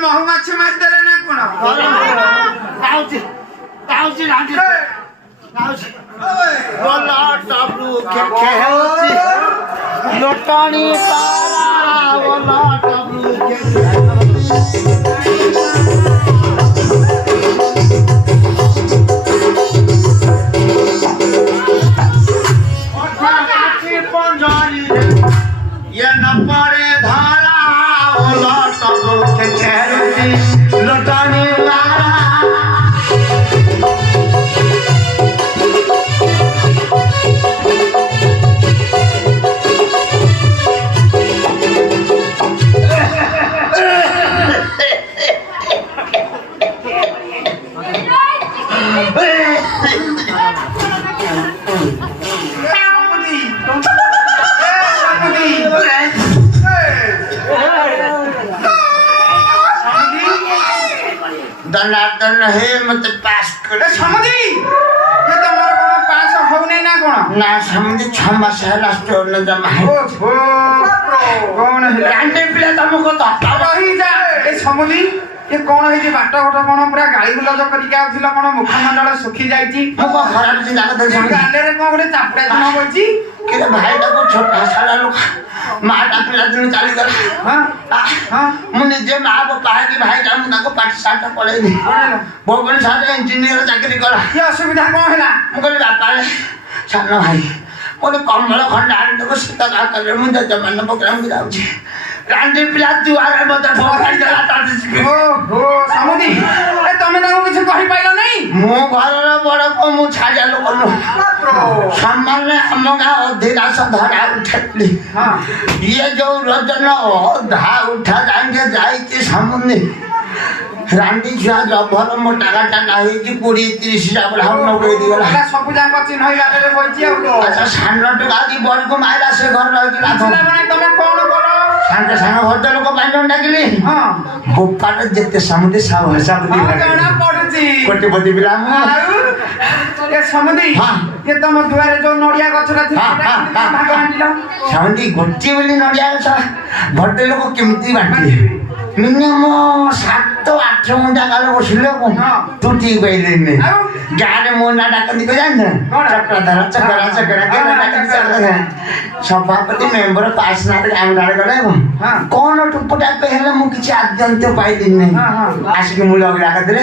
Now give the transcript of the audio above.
ମହୁମାଛି ମାରିଦେଲେ ନା କଣ? लोटानी ये न पड़े धारा लोटानी दनादन है मत पास कर समझी ये तमर कोन पास होने ना कोन ना समझी 6 मास है स्टोर न जमा है ओहो कोन है रांटे पिला तुमको तो रही जा ए समझी ये कोन है जे बाट गोटा कोन पूरा गाली गुलाज करिका आथिला कोन मुखमंडल सुखी जाईची मो खराब से जाके दे गाले रे कोन गोटे चापड़ा धन बोलची के भाई को छोटा साला लोग माटा पिला दिन चली गला हां हां मुझे जे मां बापा है कि भाई का मुना को पाठ साठ पढ़े दी भुवन साठ इंजीनियर चाकरी करा ये असुविधा कोन हैला मु कहली बापा रे सानो भाई मोर कमल खंड आन को सीता का कर मुझे जमाना प्रोग्राम गिराउची रांटे पिला दुआरे मत भोगाई देला ताती ओहो समझी ए तमे ताको किछ कहि पाइला नहीं मो घर बड़ को मु छाजा लोक सामान्य हमगा अधिरास धरा उठली हां ये जो रजन धा उठा जाएंगे जाई सामने रांडी छुआ जबर मोटा काटा नाही कि 20-30 जाबला हम न कहि दिगला एला सब जाक चिन्ह होई गाले रे बइची आ तो अच्छा सानो टका दी बड़ को माइला से घर रह गेला तो माने तमे कोन बोलो सांगे सांगे होटल को बांधन डाकिली हां गोपाल जेते समुद्र सा भाषा बुद्धि गाना पड़ुची कोटिपति बिला ये समझी हां ये तम दुआरे जो नडिया गछरा थी भगवान दिला समझी गोटी बोली नडिया गछ भटे लोक केमती बांटी मिनिमम 7-8 घंटा काल बसिले को तू ठीक पहिले ने गाने मोना डाकती को जान चक्रधर चक्रा के डाकती सभापति मेंबर पास ना काम गाड़ गले कोन टुपटा पहले मु किछ आद्यंत पाइलिन नै आसिक मु लग डाक देले